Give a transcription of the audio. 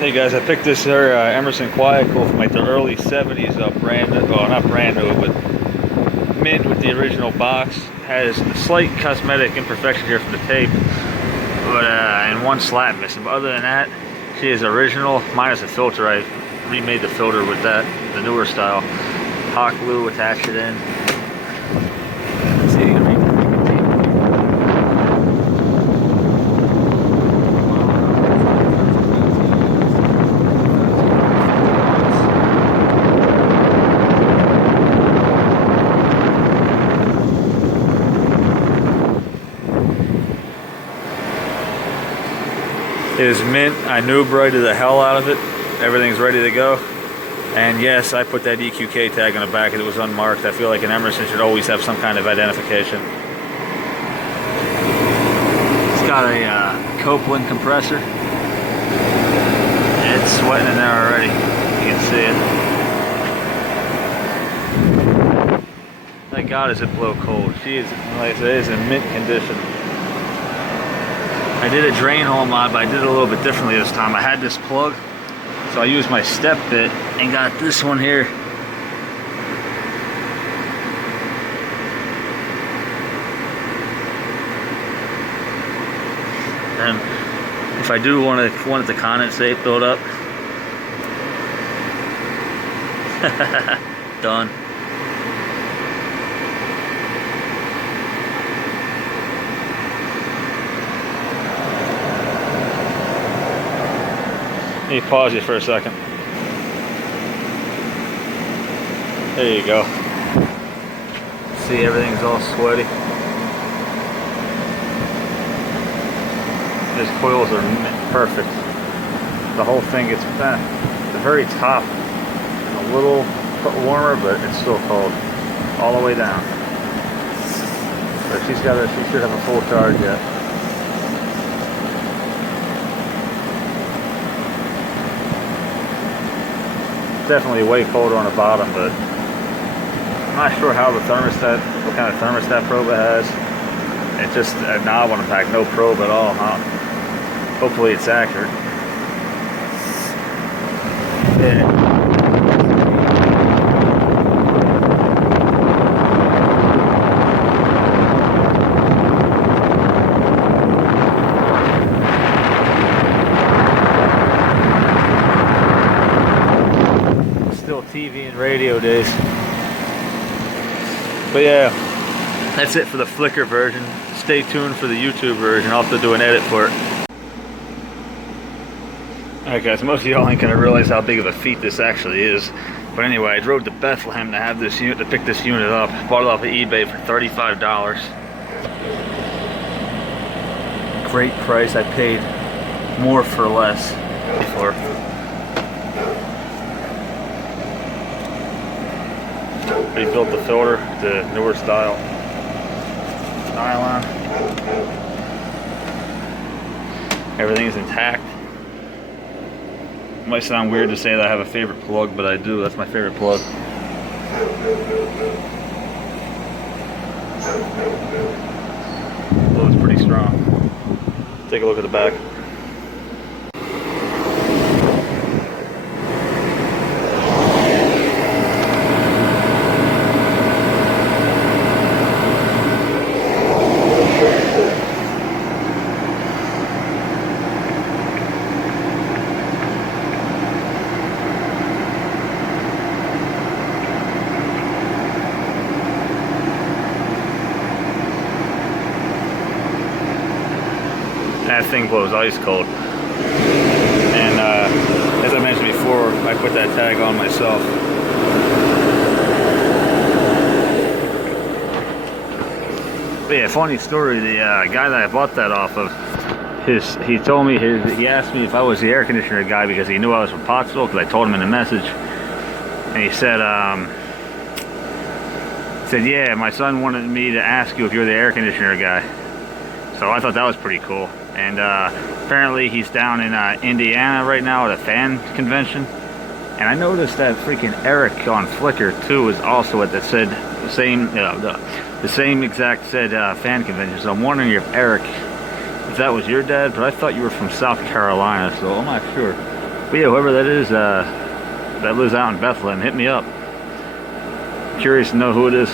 Hey guys, I picked this here Emerson Quiet Cool from like the early 70s, brand new, well not brand new, but mint with the original box. Has a slight cosmetic imperfection here from the tape, but and one slat missing. But other than that, she is original, minus the filter. I remade the filter with that, the newer style. Hot glue, attached it in. Let's see, it is mint. I nubrighted the hell out of it. Everything's ready to go. And yes, I put that EQK tag on the back and it was unmarked. I feel like an Emerson should always have some kind of identification. It's got a Copeland compressor. It's sweating in there already. You can see it. Thank God is it blow cold. She is, like I said, it is in mint condition. I did a drain hole mod, but I did it a little bit differently this time. I had this plug, so I used my step bit and got this one here. And if I do want it to condensate build up, done. Let me pause you for a second. There you go. See, everything's all sweaty. These coils are perfect. The whole thing gets the very top a little warmer, but it's still cold all the way down. But she should have a full charge yet. Definitely way colder on the bottom, but I'm not sure how the thermostat, what kind of thermostat probe it has. It's just a knob on the back, no probe at all, huh? Hopefully it's accurate. Yeah. TV and radio days. But yeah, that's it for the Flickr version. Stay tuned for the YouTube version. I'll have to do an edit for it. Alright guys, most of y'all ain't gonna realize how big of a feat this actually is. But anyway, I drove to Bethlehem to have this unit, to pick this unit up. Bought it off of eBay for $35. Great price. I paid more for less before. Rebuilt the filter, the newer style nylon. Everything's intact. It might sound weird to say that I have a favorite plug, but I do. That's my favorite plug. Blows pretty strong. Take a look at the back. That thing blows ice cold. And as I mentioned before, I put that tag on myself. But yeah, funny story, the guy that I bought that off of, he told me, he asked me if I was the air conditioner guy because he knew I was from Pottsville, because I told him in the message. And he said, yeah, my son wanted me to ask you if you're the air conditioner guy. So I thought that was pretty cool. And apparently he's down in Indiana right now at a fan convention. And I noticed that freaking Eric on Flickr too is also at the said the same exact said fan convention. So I'm wondering if that was your dad, but I thought you were from South Carolina, so I'm not sure. But yeah, whoever that is that lives out in Bethlehem, hit me up. Curious to know who it is.